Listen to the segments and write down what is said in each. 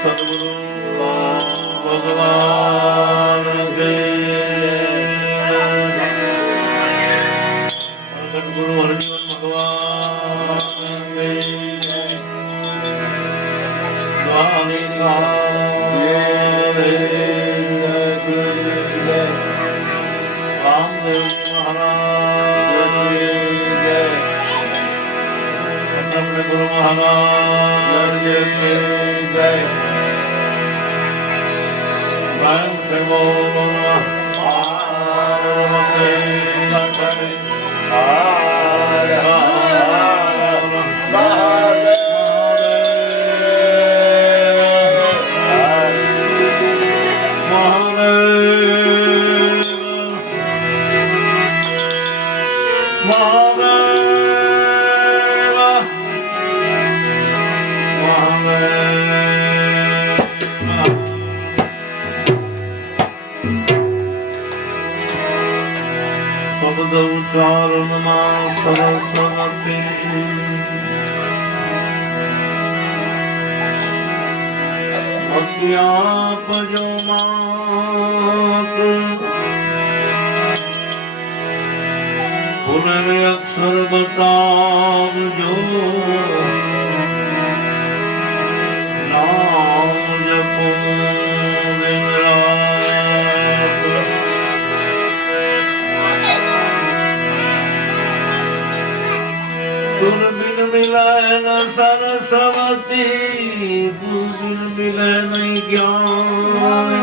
સદગુરુ ભગવાન કે સદગુરુ હરજીવન ભગવાન કે રામદેવ મહારાજ ગુરુ મહારાજ Bang Semo શબ્દ ઉચ્ચારણમાં સરસ્વતી અધ્યાપજો માત પુનર્યક્ષર બતાવજો નામ જપો सुन बिन मिलाए न सरस्वती बिन मिले नहीं ज्ञान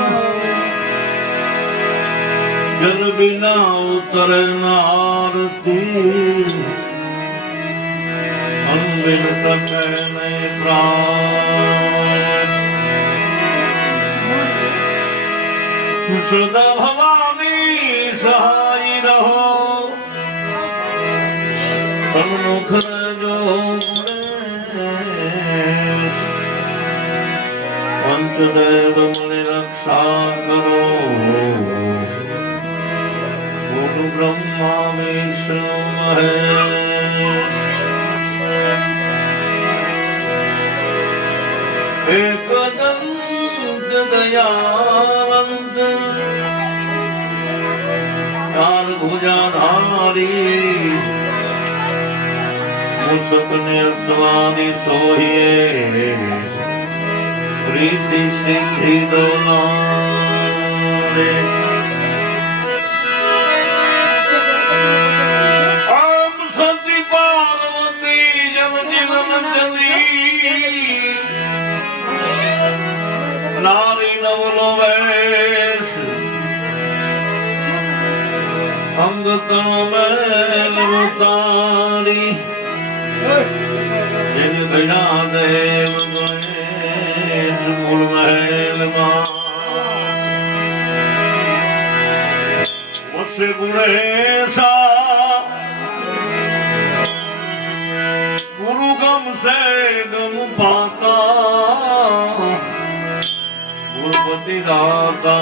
जल बिना उतरे न आरती हम बिन टके नहीं प्राण सदा भवानी सहाय रहो सन्मुख जो गणेश पंचदेव मणि रक्षा करो गुरु ब्रह्मा विष्णु महेश एक दंत दयावंत चार भुजाधारी मुसकने स्वामी सोहिए प्रीति सिद्धि दोनारे ओम सती पार्वती जल जीवन जली नारी नवलो वेश अंग तन मैल उतारी जिन गणा देव गणेश मूल महल उस गुणेशा गुरु गम से गम पाता गुरुपति दाता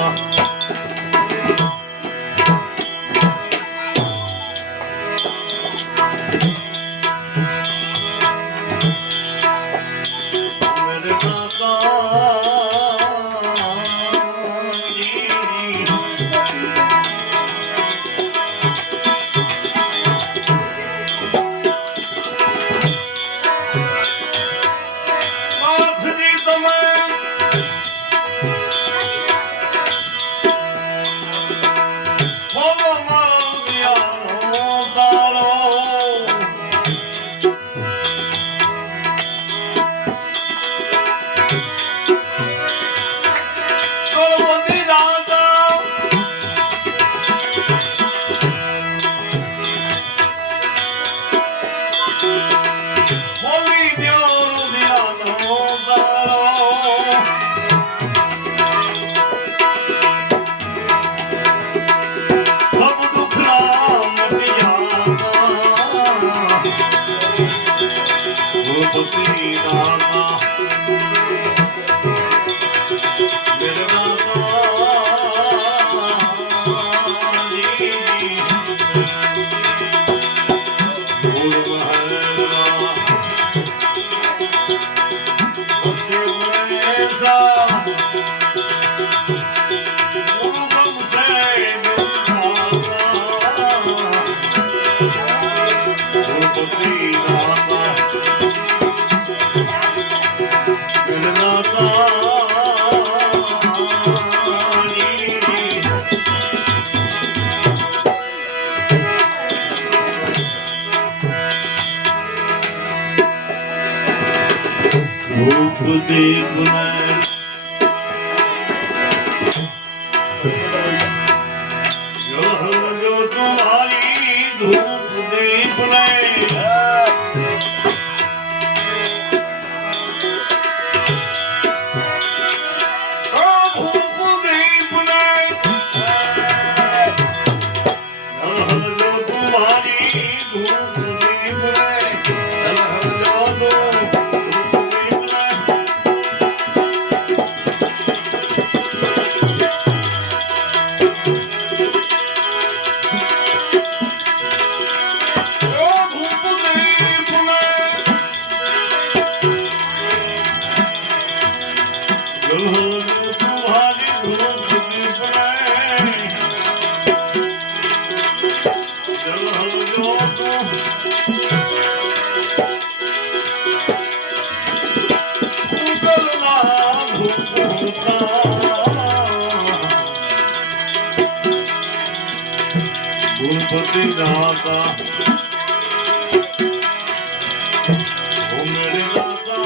દીપ ને જો તમારી ધૂપ દીપ ને भूपति दाता ओ मेरे दाता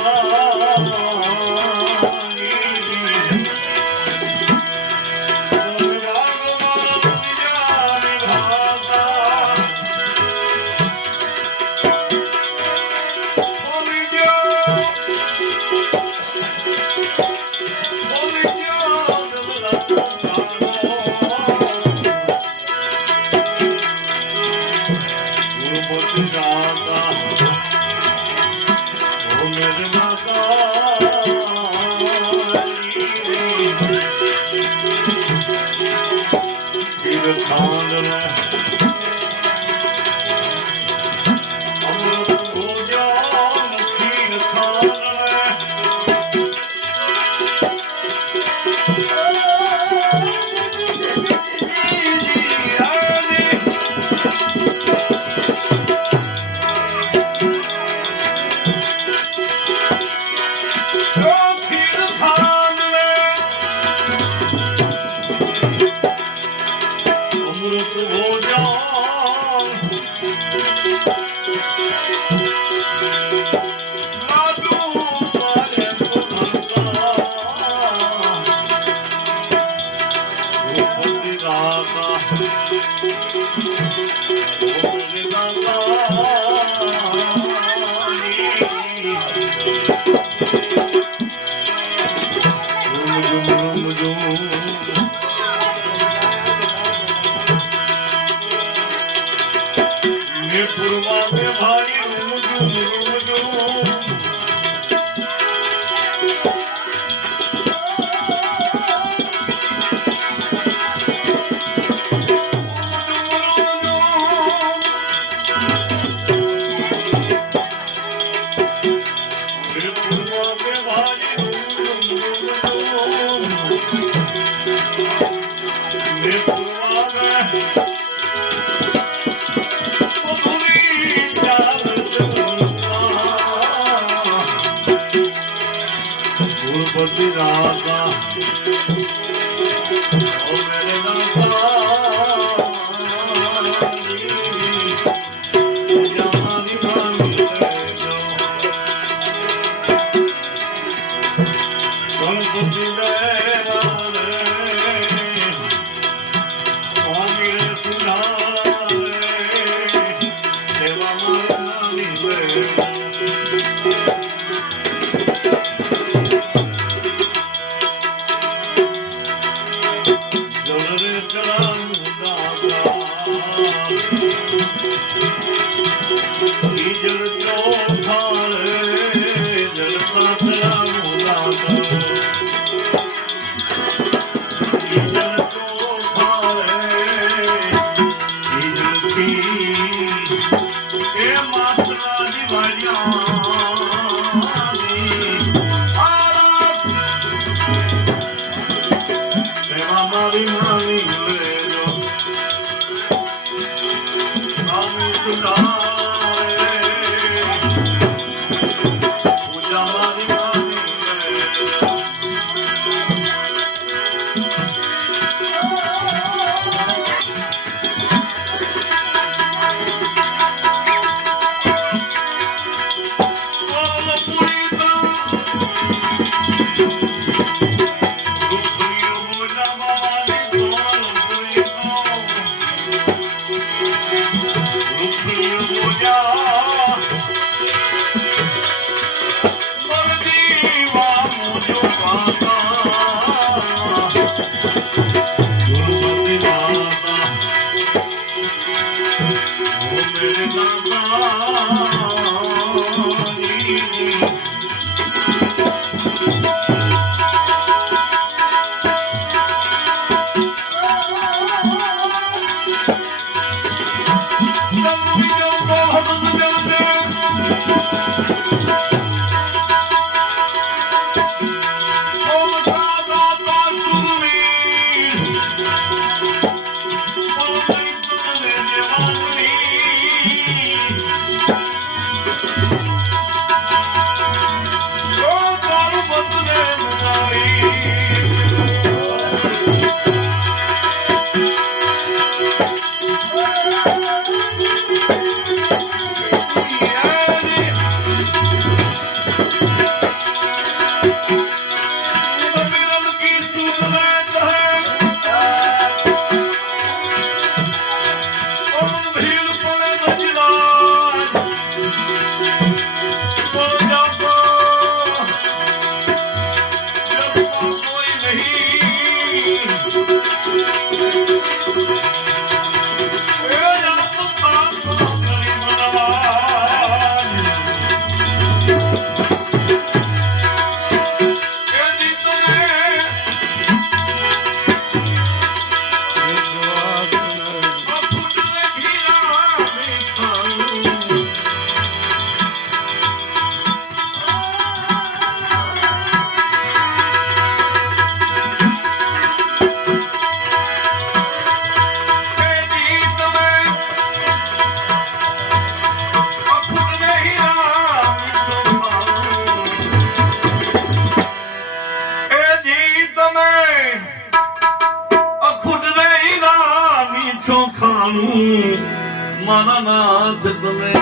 મારા નાથ તમે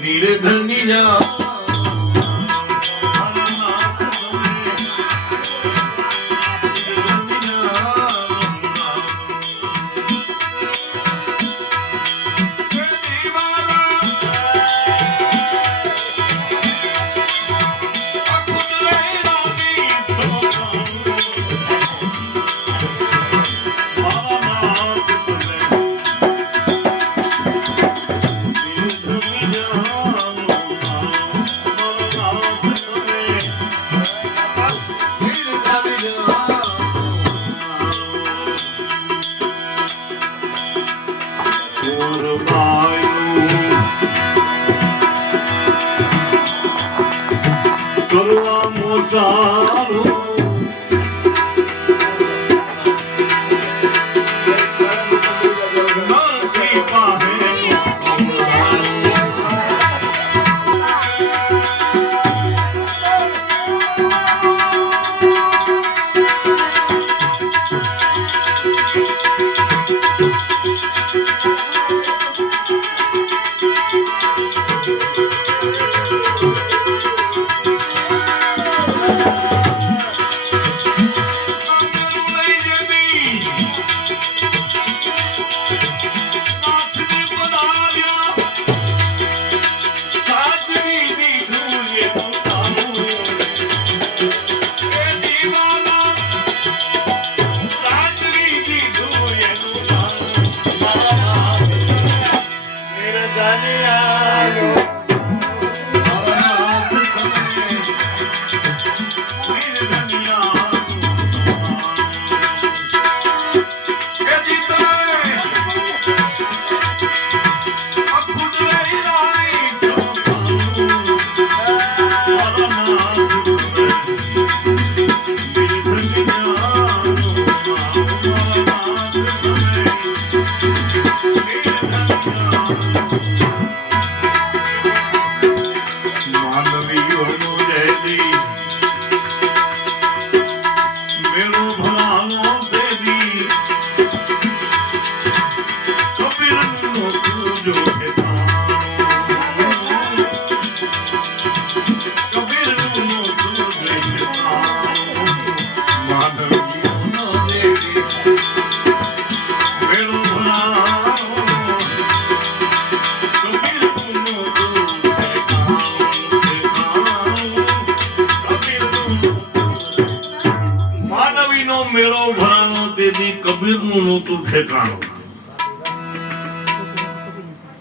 નિર્ધની જા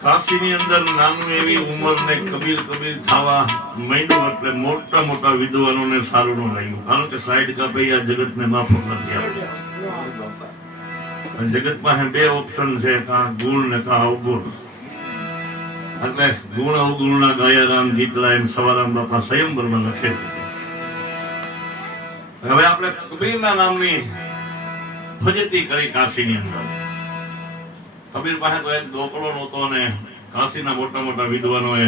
કાશીની અંદર નાનું એવી ઉંમરને કબીર કબીર થવા માંડ્યું એટલે મોટા મોટા વિદ્વાનોને સારું ન લાગ્યું, કારણ કે સાઈડ કાપી આ જગતને માફક નથી આવતું. જગત પાસે બે ઓપ્શન છે, કાં ગુણ ને કાં અવગુણ. એટલે ગુણ અવગુણના ગાયારામ ગીતલા એમ સવારામ બાપા સ્વયંવરમાં લખે. હવે આપણે કબીરના નામની ફજેતી કરી કાશીની અંદર. કબીર પાસે તો એક ગોકળો નહોતો અને કાશીના મોટા મોટા વિદ્વાનોએ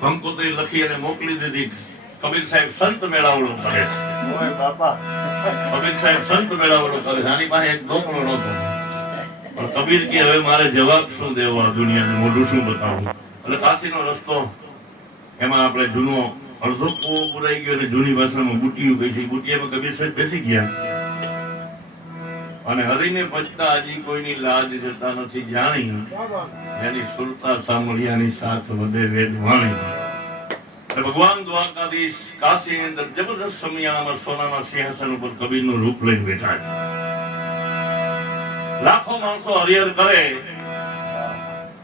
કંકોત્રી લખી અને મોકલી દીધી. કબીર સાહેબ સંત મેળાવડો કરે છે. કબીર સાહેબ સંત મેળાવડો કરે છે. આની પાસે એક ગોકળો નહોતો, પણ કબીર કે હવે મારે જવાબ શું દેવો, આ દુનિયાને મોઢું શું બતાવું. એટલે કાશીનો રસ્તો એમાં આપણે જૂનો અડધો કૂવો પુરાઈ ગયો અને જૂની ભાષામાં બુટિયું કહી છે. બુટિયામાં કબીર સાહેબ બેસી ગયા અને હરીને પચતા હજી કોઈની લાજ જતા નથી જાણી, એની સુરતા સાંભળ્યાની સાથ વધે વેદ વાણી. ભગવાન દ્વારકાધીશ કાશીની અંદર જબરદસ્ત સમયામાં સોનાના સિંહાસન ઉપર કબીરનું રૂપ લઈને બેઠા છે. લાખો માણસો હરિહર કરે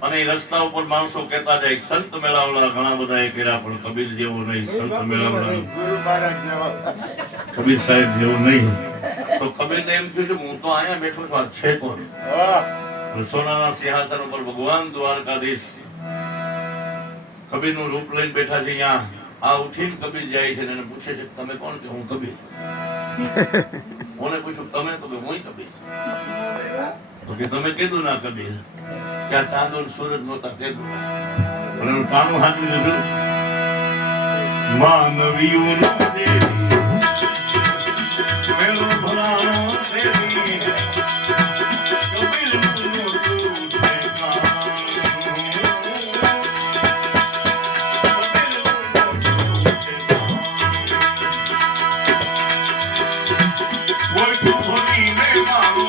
અને રસ્તા ઉપર માણસો કહેતા જાય સંત મેળાવડા ઘણા બધા કર્યા, પણ કબીર જેવો નહીં. સંત મેળાવડા કબીર સાહેબ જેવો નહીં. તો કબીરને એમ થયું કે હું તો અહીંયા બેઠો છું, આ છે કોણ? સોનાના સિંહાસન ઉપર ભગવાન દ્વારકાધીશ કબીરનું રૂપ લઈને બેઠા છે. અહીંયા આ ઉઠીને કબીર જાય છે અને પૂછે છે તમે કોણ? કે હું કબીર. કોને પૂછ્યું તમે? તો કે હું કબીર. તો કે તમે કીધું ના કબીર, ત્યાં ચાંદો સૂરજ નહોતા કીધું, પણ એનું ટાણું હાથવી દીધું. માનવીયું મેલો ભલાનો દેવી કબીરનું નોતું છે કોઈ તું ભણી મે મારો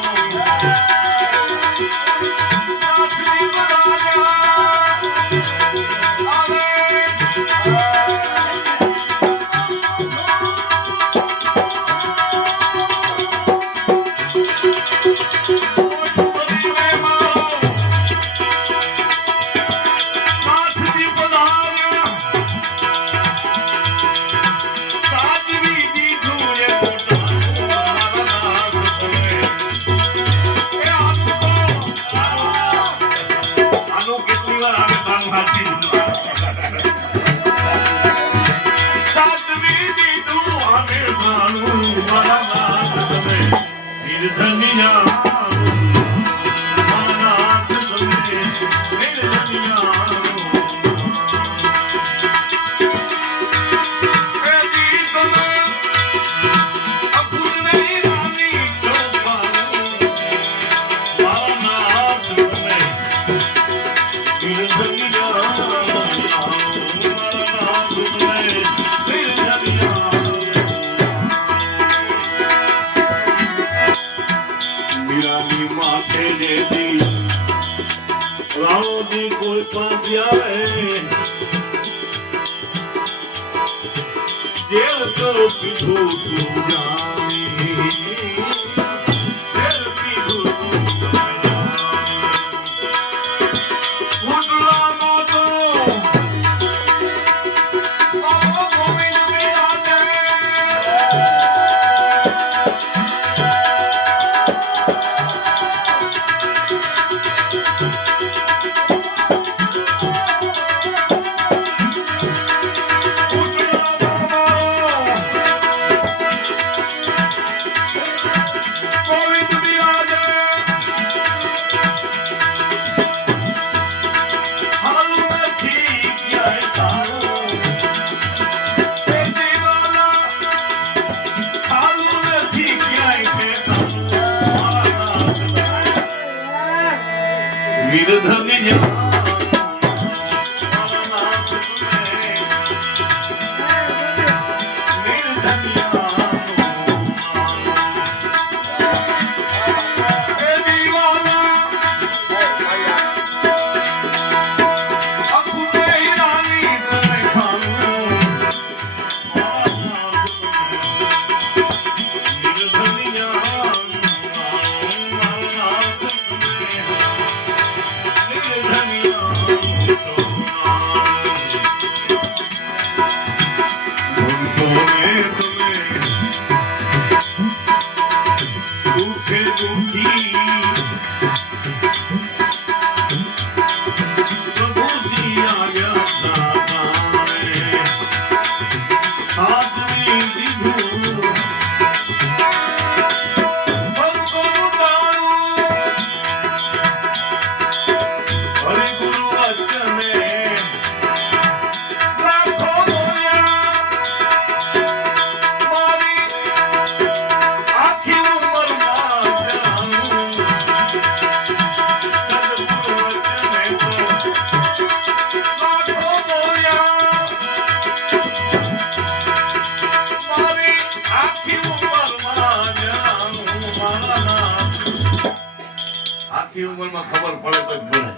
આખી ઉંમરમાં ખબર પડે તો જ બને.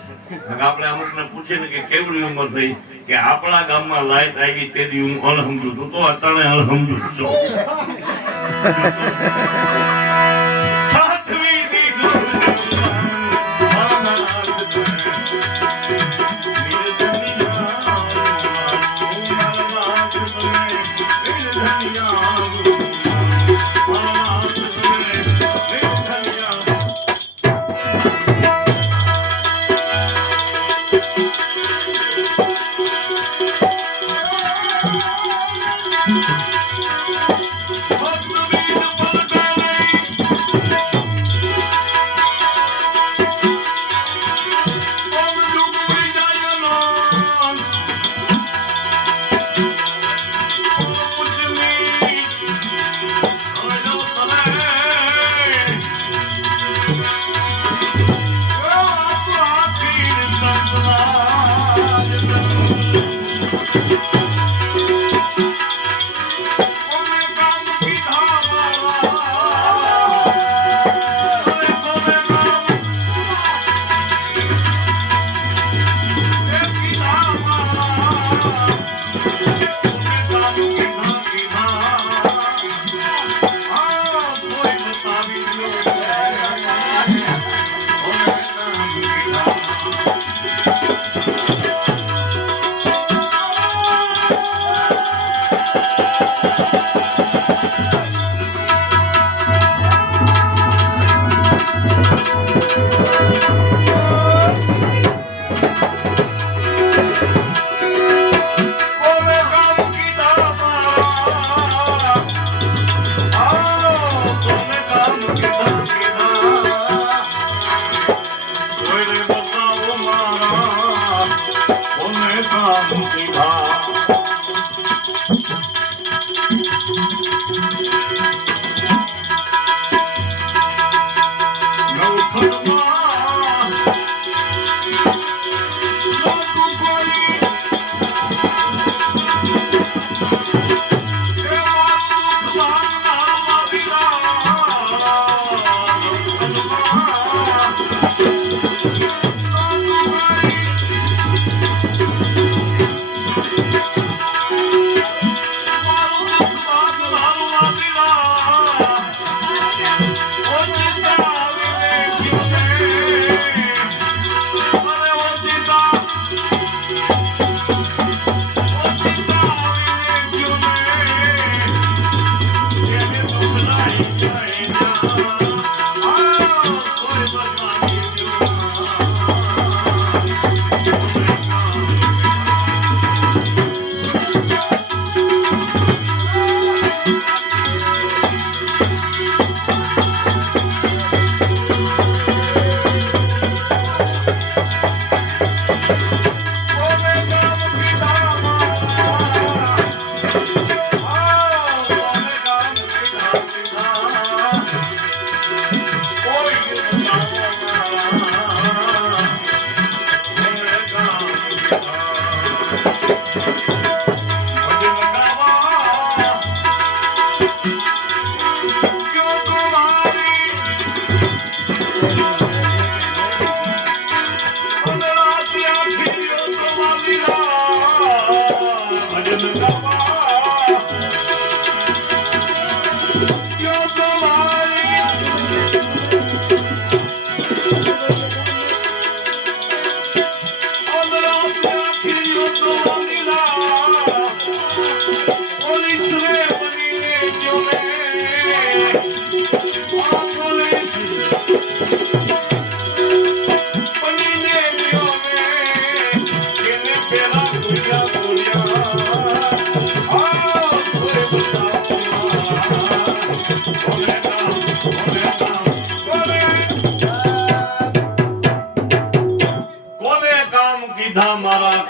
આપણે અમુકને પૂછીએ ને કે કેવડી ઉંમર થઈ, કે આપણા ગામમાં લાઈટ આવી તેથી હું અણહમજુ છું, તો અત્યારે અણહમજુ છું. સાતમી દીધું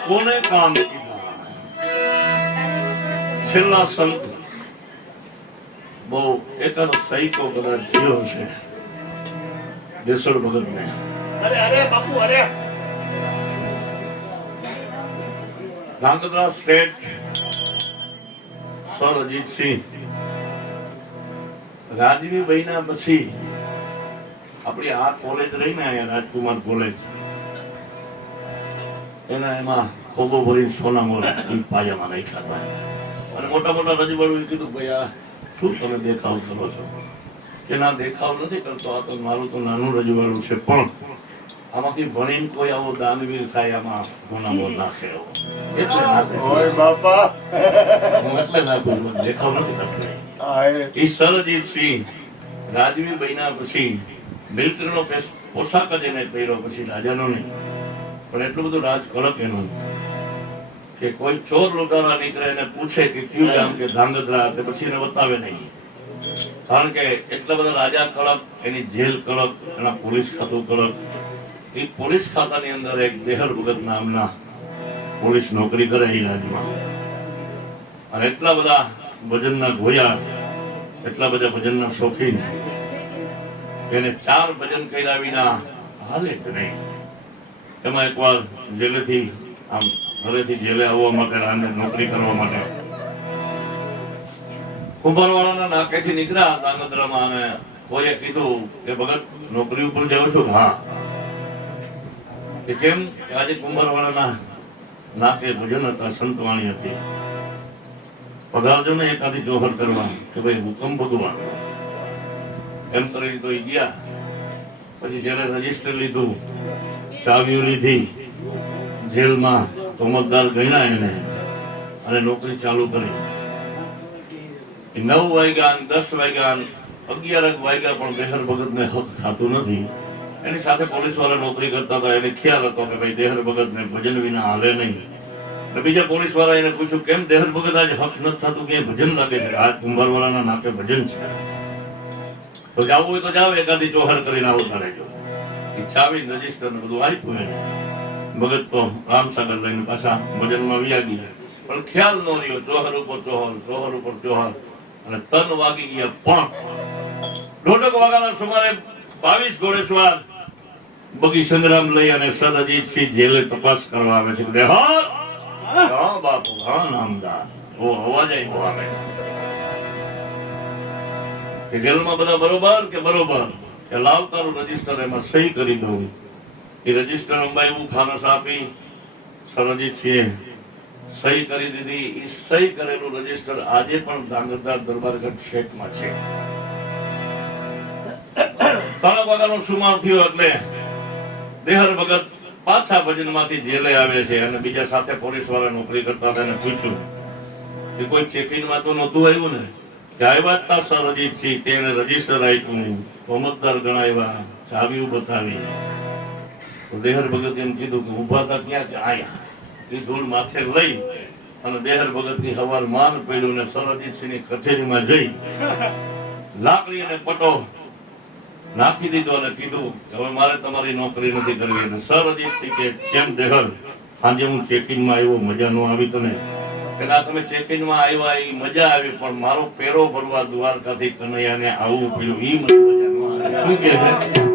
કોને કામ છેલ્લા સંત બહુ એકાનો સહીકો કદાચ થયો છે દેસડ ભગત ને. અરે અરે બાપુ અરે ધાંગધ્રા સ્ટેટ સર અજીતસિંહ રાજવીભાઈ ના પછી આપણી આ કોલેજ રહી ને અહીંયા રાજકુમાર કોલેજ, એમાં ખોબો ભરીને સોના મોર પાયામાં નાખ્યા હતા. અને મોટા મોટા રજવાડું કીધું ભાઈ આ શું તમે દેખાવ કરો છો? કે ના દેખાવ નથી કરતો, આ તો મારું તો નાનું રજવાડું છે, પણ આમાંથી ભણીને કોઈ આવો દાનવીર થાય આમાં સોના મોર નાખે એવો. એટલે નાખે ઓય બાપા હું એટલે નાખું છું, દેખાવ નથી કરતો. એ સરજીતસિંહ રાજવી બન્યા પછી મિલિટરીનો પોશાક જ એને પહેર્યો, પછી રાજાનો નહીં. પણ એટલું બધું રાજ કળક એનું કે કોઈ ચોર લૂંટારા નીકળે એને પૂછે કે કયું ગામ, કે ધાંગધ્રા, કે પછી એને બતાવે નહીં. કારણ કે એટલા બધા રાજા કળક, એની જેલ કળક, એના પોલીસ ખાતું કળક. એ પોલીસ ખાતાની અંદર એક દેહર ભગત નામના પોલીસ નોકરી કરે એ રાજમાં. અને એટલા બધા ભજનના ગોયા, એટલા બધા ભજનના શોખીન, એને 4 ભજન કર્યા વિના હાલે જ નહીં. એમાં એકવાર જેલેથી આમ ઘરેથી જેલે આવવા માટે, રાંધે નોકરી કરવા માટે કુંભારવાળાના નાકેથી નીકળ્યા ધાંગધ્રામાં, અને કોઈએ કીધું કે ભગત નોકરી ઉપર જાવ છો? હા. કે કેમ? કે આજે કુંભારવાળાના નાકે ભજન હતા, સંતવાણી હતી, પધારજો ને એકાદી જોહર કરવા. કે ભાઈ હુકમ ભગવાન. એમ કરી તો ગયા. પછી જયારે રજીસ્ટર લીધું, ચાવીઓ લીધી, જેલમાં તોમતદાર ગણ્યા એને, અને નોકરી ચાલુ કરી. 9 વાગ્યા, 10 વાગ્યા, 11 વાગ્યા પણ દેહર ભગતને હક થતું નથી. એની સાથે પોલીસ વાળા નોકરી કરતા હતા. એને ખ્યાલ હતો કે ભાઈ દેહર ભગતને ભજન વિના હાલે નહીં. બીજા પોલીસ વાળા એને પૂછ્યું કેમ દેહર ભગત આજે હક નથી થતું, કે ભજન લાગે છે? આજ કુંભારવાળાના નાકે ભજન છે, તો જવું હોય તો જાવ, એકાદી ચોહર કરીને આવતા રહેજો. ચાવી રજીસ્ટર ને બધું આપ્યું એને. ભગત તો રામસાગર લઈને પાછા ભજનમાં વ્યા ગયા. પણ ખ્યાલ ન રહ્યો, ચોહર ઉપર ચોહર, ચોહર ઉપર ચોહર, અને 3 વાગી ગયા. પણ 1:30 વાગ્યાના સુમારે 22 ઘોડેસવાર બગી સંગ્રામ લઈ અને સરજીતસિંહ જેલે તપાસ કરવા આવે છે. દેહર હા બાપુ, હા નામદાર, ઓ અવાજ આવે કે જેલમાં બધા બરોબર કે બરોબર, કે લાવ તારું રજીસ્ટર, એમાં સહી કરી દઉં. એ રજીસ્ટર અંબાઈ ફાનસ આપી, સરજીતસિંહે સહી કરી દીધી. એ સહી કરેલું રજીસ્ટર આજે પણ ધાંગધ્રા દરબારગઢ શેઠમાં છે. 3 વાગ્યાનો સુમાર થયો એટલે દેહર ભગત પાછા ભજનમાંથી જેલે આવે છે. અને બીજા સાથે પોલીસ વાળા નોકરી કરતા હતા. એને પૂછ્યું કે કોઈ ચેકિંગમાં તો નહોતું આવ્યું ને? કે આવ્યા હતા સરજીતસિંહ, તેને રજીસ્ટર આપ્યું, તોમતદાર ગણાવ્યા, ચાવીઓ બતાવી. તો દેહર ભગત એમ કીધું કે ઉભા હતા ક્યાં? કે આયા. એ ધૂળ માથે લઈ અને દેહર ભગત ની હવાર માન પડ્યું ને સરજીતસિંહ ની કચેરીમાં જઈ લાકડી અને પટો નાખી દીધો અને કીધું કે હવે મારે તમારી નોકરી નથી કરવી. અને સરજીતસિંહ કે કેમ દેહર, આજે હું ચેકિંગમાં આવ્યો, મજા ન આવી તને? કે ના, તમે ચેકિંગમાં આવ્યા એ મજા આવી, પણ મારો પેરો ભરવા દ્વારકાથી કનૈયાને આવવું પડ્યું, એ મને મજા ન આવી. શું કે છે?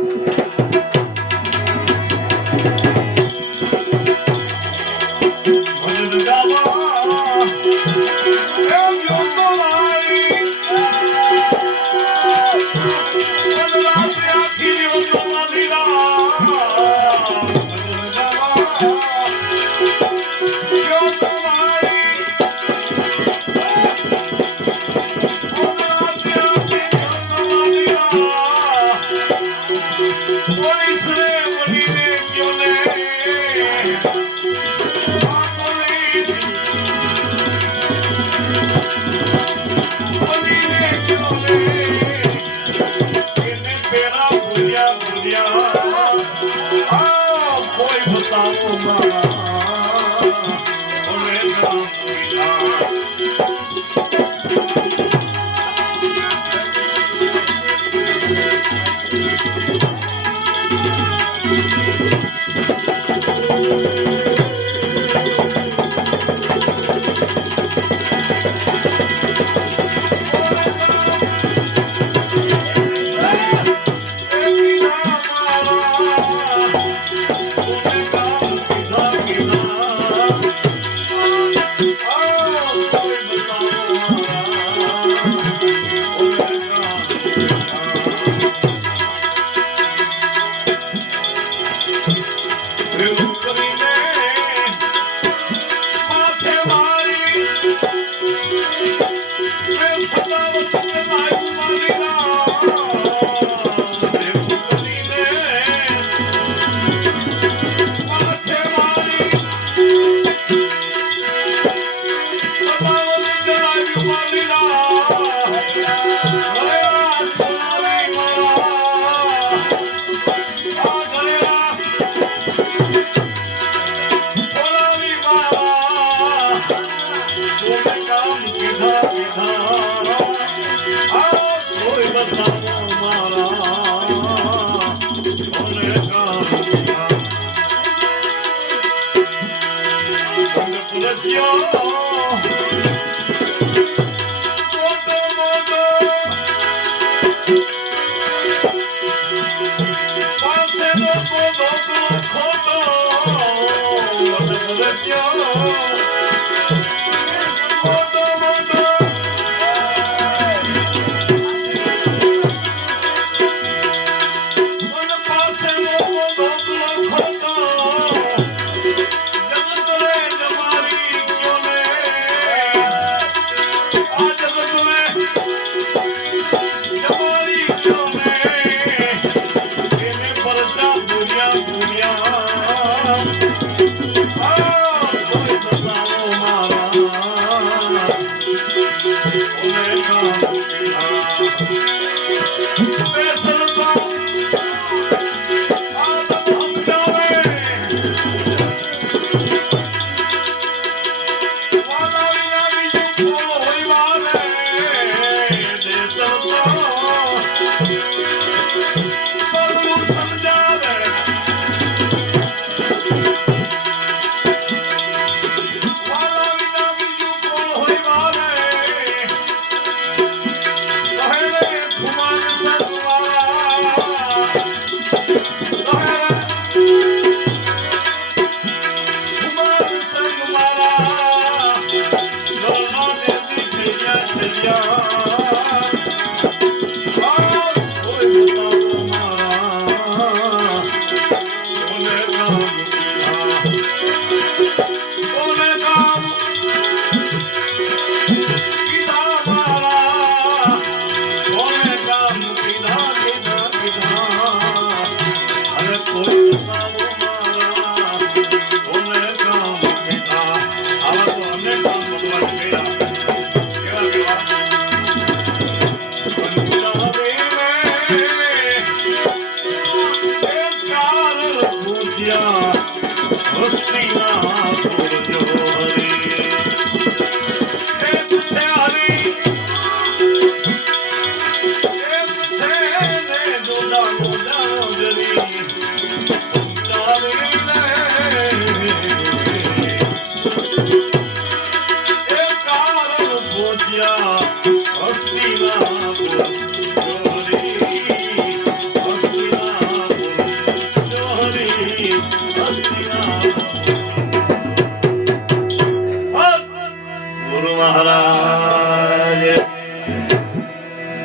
ગુરુ મહારાજ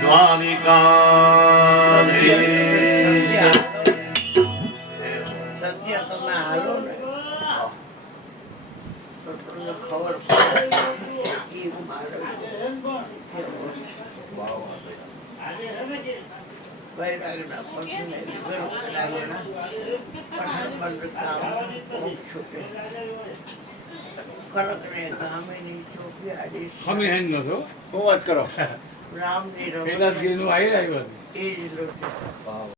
દ્વારિકાધીશ સત્ય તમે હાલો ને તો તમને ખબર પડે કે મારો વૈરાગના પક્ષને વૈરાગના પઠન બંધ કામ છૂટે કડકને ગામેની ચોખી આડી અમે હેન નતો હું વાત કરો રામની રમત કૈલાસગીરનું આવી રહ્યું હતું એ જ લોટે